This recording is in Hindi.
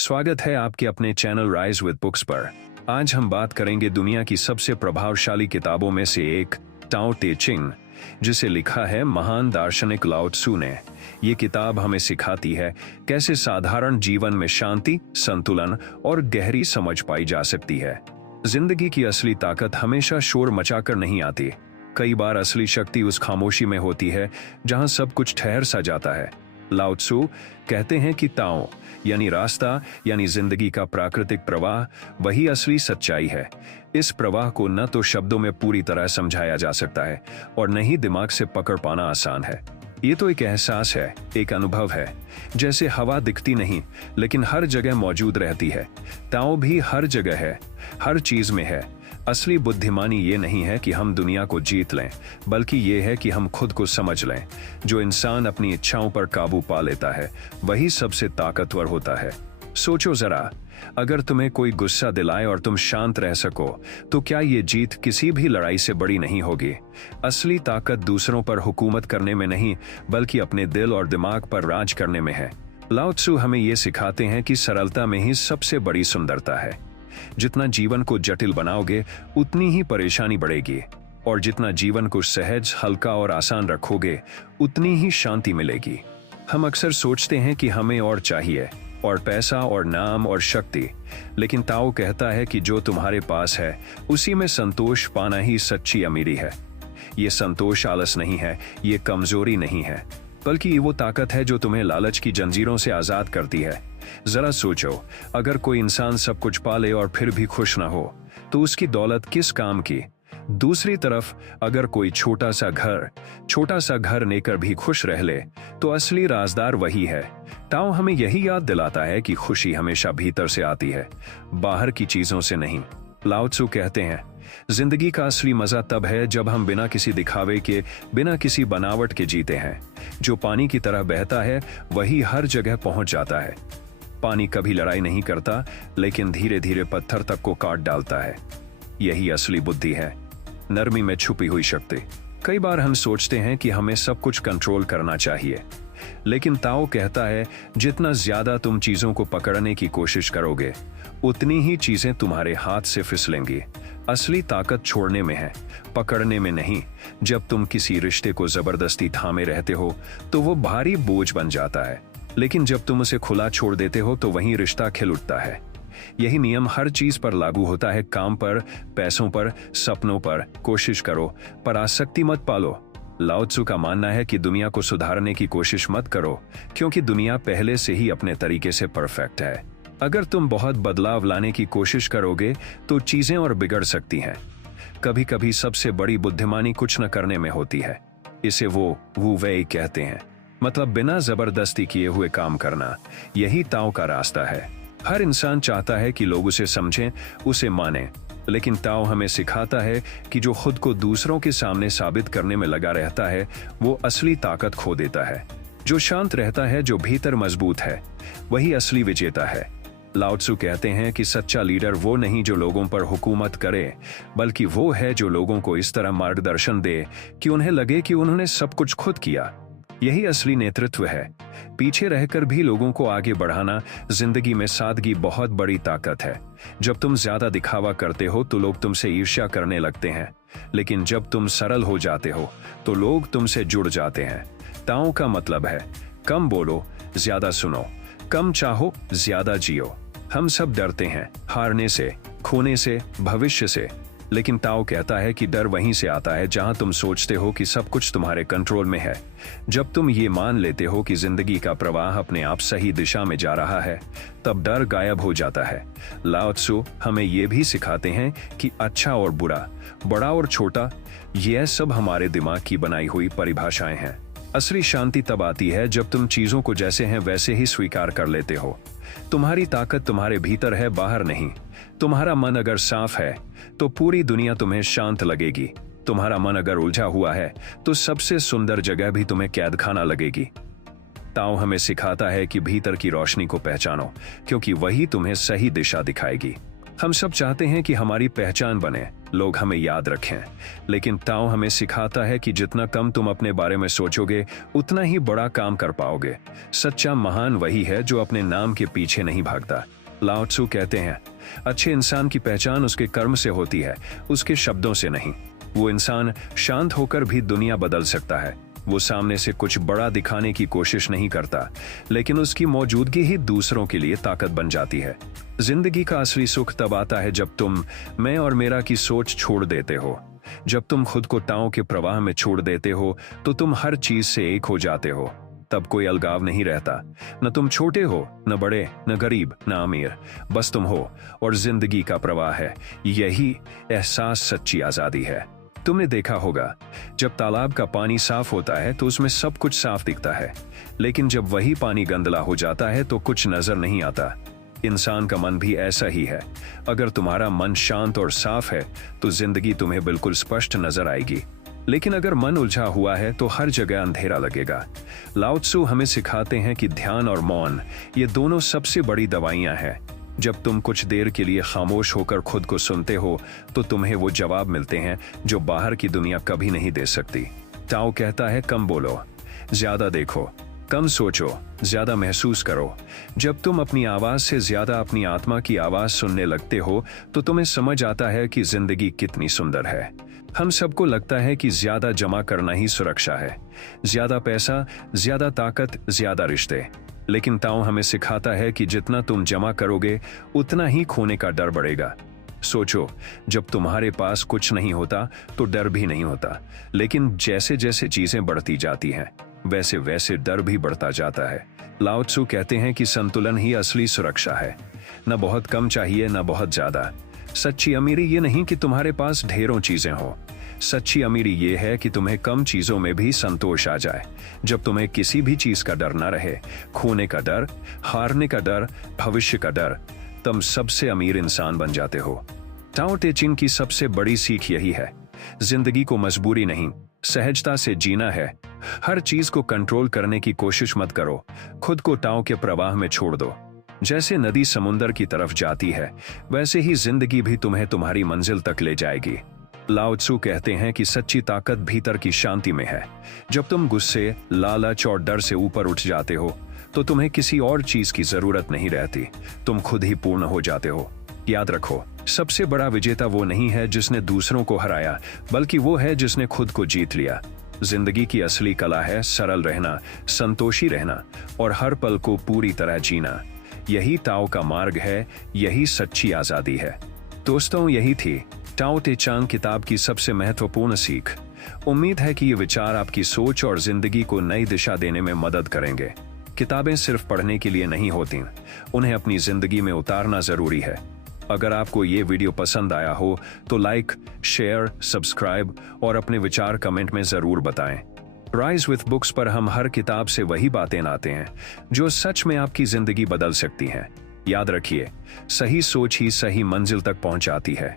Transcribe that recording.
स्वागत है आपके अपने चैनल राइज विद बुक्स पर। आज हम बात करेंगे दुनिया की सबसे प्रभावशाली किताबों में से एक, टाओ ते चिंग, जिसे लिखा है महान दार्शनिक लाओ त्सु ने। ये किताब हमें सिखाती है कैसे साधारण जीवन में शांति, संतुलन और गहरी समझ पाई जा सकती है। जिंदगी की असली ताकत हमेशा शोर मचाकर नहीं आती। कई बार असली शक्ति उस खामोशी में होती है जहां सब कुछ ठहर सा जाता है। लाओ त्सु कहते हैं कि ताओ यानी रास्ता, यानी जिंदगी का प्राकृतिक प्रवाह, वही असली सच्चाई है। इस प्रवाह को न तो शब्दों में पूरी तरह समझाया जा सकता है और न ही दिमाग से पकड़ पाना आसान है। ये तो एक एहसास है, एक अनुभव है। जैसे हवा दिखती नहीं लेकिन हर जगह मौजूद रहती है, ताओ भी हर जगह है, हर चीज में है। असली बुद्धिमानी ये नहीं है कि हम दुनिया को जीत लें, बल्कि ये है कि हम खुद को समझ लें। जो इंसान अपनी इच्छाओं पर काबू पा लेता है वही सबसे ताकतवर होता है। सोचो जरा, अगर तुम्हें कोई गुस्सा दिलाए और तुम शांत रह सको तो क्या ये जीत किसी भी लड़ाई से बड़ी नहीं होगी। असली ताकत दूसरों पर हुकूमत करने में नहीं, बल्कि अपने दिल और दिमाग पर राज करने में है। लाओ त्सु हमें ये सिखाते हैं कि सरलता में ही सबसे बड़ी सुंदरता है। जितना जीवन को जटिल बनाओगे उतनी ही परेशानी बढ़ेगी, और जितना जीवन को सहज, हल्का और आसान रखोगे उतनी ही शांति मिलेगी। हम अक्सर सोचते हैं कि हमें और चाहिए, और पैसा और नाम और शक्ति, लेकिन ताओ कहता है कि जो तुम्हारे पास है उसी में संतोष पाना ही सच्ची अमीरी है। ये संतोष आलस नहीं है, ये कमजोरी नहीं है, बल्कि ये वो ताकत है जो तुम्हें लालच की जंजीरों से आजाद करती है। जरा सोचो, अगर कोई इंसान सब कुछ पाले और फिर भी खुश ना हो तो उसकी दौलत किस काम की। दूसरी तरफ अगर कोई छोटा सा घर लेकर भी खुश रह ले तो असली राजदार वही है। ताओ हमें यही याद दिलाता है कि खुशी हमेशा भीतर से आती है, बाहर की चीजों से नहीं। लाओ त्सु कहते हैं, जिंदगी का असली मजा तब है जब हम बिना किसी दिखावे के, बिना किसी बनावट के जीते हैं। जो पानी की तरह बहता है वही हर जगह पहुंच जाता है। पानी कभी लड़ाई नहीं करता, लेकिन धीरे धीरे पत्थर तक को काट डालता है। यही असली बुद्धि है, नरमी में छुपी हुई शक्ति। कई बार हम सोचते हैं कि हमें सब कुछ कंट्रोल करना चाहिए, लेकिन ताओ कहता है जितना ज्यादा तुम चीजों को पकड़ने की कोशिश करोगे उतनी ही चीजें तुम्हारे हाथ से फिसलेंगी। असली ताकत छोड़ने में है, पकड़ने में नहीं। जब तुम किसी रिश्ते को जबरदस्ती थामे रहते हो तो वो भारी बोझ बन जाता है, लेकिन जब तुम उसे खुला छोड़ देते हो तो वही रिश्ता खिल उठता है। यही नियम हर चीज पर लागू होता है, काम पर, पैसों पर, सपनों पर। कोशिश करो पर आसक्ति मत पालो। लाओ त्सु का मानना है कि दुनिया को सुधारने की कोशिश मत करो, क्योंकि दुनिया पहले से ही अपने तरीके से परफेक्ट है। अगर तुम बहुत बदलाव लाने की कोशिश करोगे तो चीजें और बिगड़ सकती हैं। कभी कभी सबसे बड़ी बुद्धिमानी कुछ न करने में होती है। इसे वो वू वेई कहते हैं, मतलब बिना जबरदस्ती किए हुए काम करना। यही ताओ का रास्ता है। हर इंसान चाहता है कि लोग उसे समझें, उसे मानें, लेकिन ताओ हमें सिखाता है कि जो खुद को दूसरों के सामने साबित करने में लगा रहता है वो असली ताकत खो देता है। जो शांत रहता है, जो भीतर मजबूत है, वही असली विजेता है। लाओ त्सु कहते हैं कि सच्चा लीडर वो नहीं जो लोगों पर हुकूमत करे, बल्कि वो है जो लोगों को इस तरह मार्गदर्शन दे कि उन्हें लगे कि उन्होंने सब कुछ खुद किया। यही असली नेतृत्व है। पीछे रहकर भी लोगों को आगे बढ़ाना। जिंदगी में सादगी बहुत बड़ी ताकत है। जब तुम ज्यादा दिखावा करते हो तो लोग तुमसे ईर्ष्या करने लगते हैं, लेकिन जब तुम सरल हो जाते हो तो लोग तुमसे जुड़ जाते हैं। ताओ का मतलब है कम बोलो, ज्यादा सुनो, कम चाहो, ज्यादा जियो। हम सब डरते हैं, हारने से, खोने से, भविष्य से, लेकिन ताओ कहता है कि डर वहीं से आता है जहां तुम सोचते हो कि सब कुछ तुम्हारे कंट्रोल में है। जब तुम ये मान लेते हो कि जिंदगी का प्रवाह अपने आप सही दिशा में जा रहा है, तब डर गायब हो जाता है। लाओ त्सु हमें ये भी सिखाते हैं कि अच्छा और बुरा, बड़ा और छोटा, यह सब हमारे दिमाग की बनाई हुई परिभाषाएं हैं। असली शांति तब आती है जब तुम चीजों को जैसे हैं वैसे ही स्वीकार कर लेते हो। तुम्हारी ताकत तुम्हारे भीतर है, बाहर नहीं। तुम्हारा मन अगर साफ है तो पूरी दुनिया तुम्हें शांत लगेगी। तुम्हारा मन अगर उलझा हुआ है तो सबसे सुंदर जगह भी तुम्हें कैद खाना लगेगी। ताओ हमें सिखाता है कि भीतर की रोशनी को पहचानो, क्योंकि वही तुम्हें सही दिशा दिखाएगी। हम सब चाहते हैं कि हमारी पहचान बने, लोग हमें याद रखें। लेकिन ताओ हमें सिखाता है कि जितना कम तुम अपने बारे में सोचोगे, उतना ही बड़ा काम कर पाओगे। सच्चा महान वही है जो अपने नाम के पीछे नहीं भागता। लाओ त्सु कहते हैं, अच्छे इंसान की पहचान उसके कर्म से होती है, उसके शब्दों से नहीं। वो इंसान शांत होकर भी दुनिया बदल सकता है। वो सामने से कुछ बड़ा दिखाने की कोशिश नहीं करता, लेकिन उसकी मौजूदगी ही दूसरों के लिए ताकत बन जाती है। जिंदगी का असली सुख तब आता है जब तुम मैं और मेरा की सोच छोड़ देते हो। जब तुम खुद को ताओ के प्रवाह में छोड़ देते हो तो तुम हर चीज से एक हो जाते हो। तब कोई अलगाव नहीं रहता। न तुम छोटे हो, न बड़े, न गरीब, न अमीर, बस तुम हो और जिंदगी का प्रवाह है। यही एहसास सच्ची आजादी है। तुमने देखा होगा, जब तालाब का पानी साफ होता है तो उसमें सब कुछ साफ दिखता है, लेकिन जब वही पानी गंदला हो जाता है तो कुछ नजर नहीं आता। इंसान का मन भी ऐसा ही है। अगर तुम्हारा मन शांत और साफ है तो जिंदगी तुम्हें बिल्कुल स्पष्ट नजर आएगी, लेकिन अगर मन उलझा हुआ है तो हर जगह अंधेरा लगेगा। लाओ त्सु हमें सिखाते हैं कि ध्यान और मौन, ये दोनों सबसे बड़ी दवाइयां हैं। जब तुम कुछ देर के लिए खामोश होकर खुद को सुनते हो तो तुम्हें वो जवाब मिलते हैं जो बाहर की दुनिया कभी नहीं दे सकती। ताओ कहता है, कम बोलो, ज्यादा देखो, कम सोचो, ज्यादा महसूस करो। जब तुम अपनी आवाज से ज्यादा अपनी आत्मा की आवाज सुनने लगते हो तो तुम्हें समझ आता है कि जिंदगी कितनी सुंदर है। हम सबको लगता है कि ज्यादा जमा करना ही सुरक्षा है, ज्यादा पैसा, ज्यादा ताकत, ज्यादा रिश्ते। लेकिन ताओ हमें सिखाता है कि जितना तुम जमा करोगे उतना ही खोने का डर बढ़ेगा। सोचो, जब तुम्हारे पास कुछ नहीं होता तो डर भी नहीं होता, लेकिन जैसे जैसे चीजें बढ़ती जाती हैं वैसे वैसे डर भी बढ़ता जाता है। लाओ त्सु कहते हैं कि संतुलन ही असली सुरक्षा है। न बहुत कम चाहिए, न बहुत ज्यादा। सच्ची अमीरी ये नहीं कि तुम्हारे पास ढेरों चीजें हो। सच्ची अमीरी ये है कि तुम्हें कम चीजों में भी संतोष आ जाए। जब तुम्हें किसी भी चीज का डर ना रहे, खोने का डर, हारने का डर, भविष्य का डर, तुम सबसे अमीर इंसान बन जाते हो। ताओ ते चिंग की सबसे बड़ी सीख यही है, जिंदगी को मजबूरी नहीं, सहजता से जीना है। हर चीज को कंट्रोल करने की कोशिश मत करो, खुद को ताओ के प्रवाह में छोड़ दो। जैसे नदी समुंदर की तरफ जाती है, वैसे ही जिंदगी भी तुम्हें तुम्हारी मंजिल तक ले जाएगी। लाओ त्सु कहते हैं कि सच्ची ताकत भीतर की शांति में है। जब तुम गुस्से, लालच और डर से ऊपर उठ जाते हो तो तुम्हें किसी और चीज की जरूरत नहीं रहती, तुम खुद ही पूर्ण हो जाते हो। याद रखो, सबसे बड़ा विजेता वो नहीं है जिसने दूसरों को हराया, बल्कि वो है जिसने खुद को जीत लिया। जिंदगी की असली कला है सरल रहना, संतोषी रहना और हर पल को पूरी तरह जीना। यही ताओ का मार्ग है, यही सच्ची आजादी है। दोस्तों, यही थी ताओ ते चांग किताब की सबसे महत्वपूर्ण सीख। उम्मीद है कि ये विचार आपकी सोच और जिंदगी को नई दिशा देने में मदद करेंगे। किताबें सिर्फ पढ़ने के लिए नहीं होती, उन्हें अपनी जिंदगी में उतारना जरूरी है। अगर आपको ये वीडियो पसंद आया हो तो लाइक, शेयर, सब्सक्राइब और अपने विचार कमेंट में जरूर बताएं। राइज विथ बुक्स पर हम हर किताब से वही बातें लाते हैं जो सच में आपकी जिंदगी बदल सकती हैं। याद रखिए, सही सोच ही सही मंजिल तक पहुंचाती है।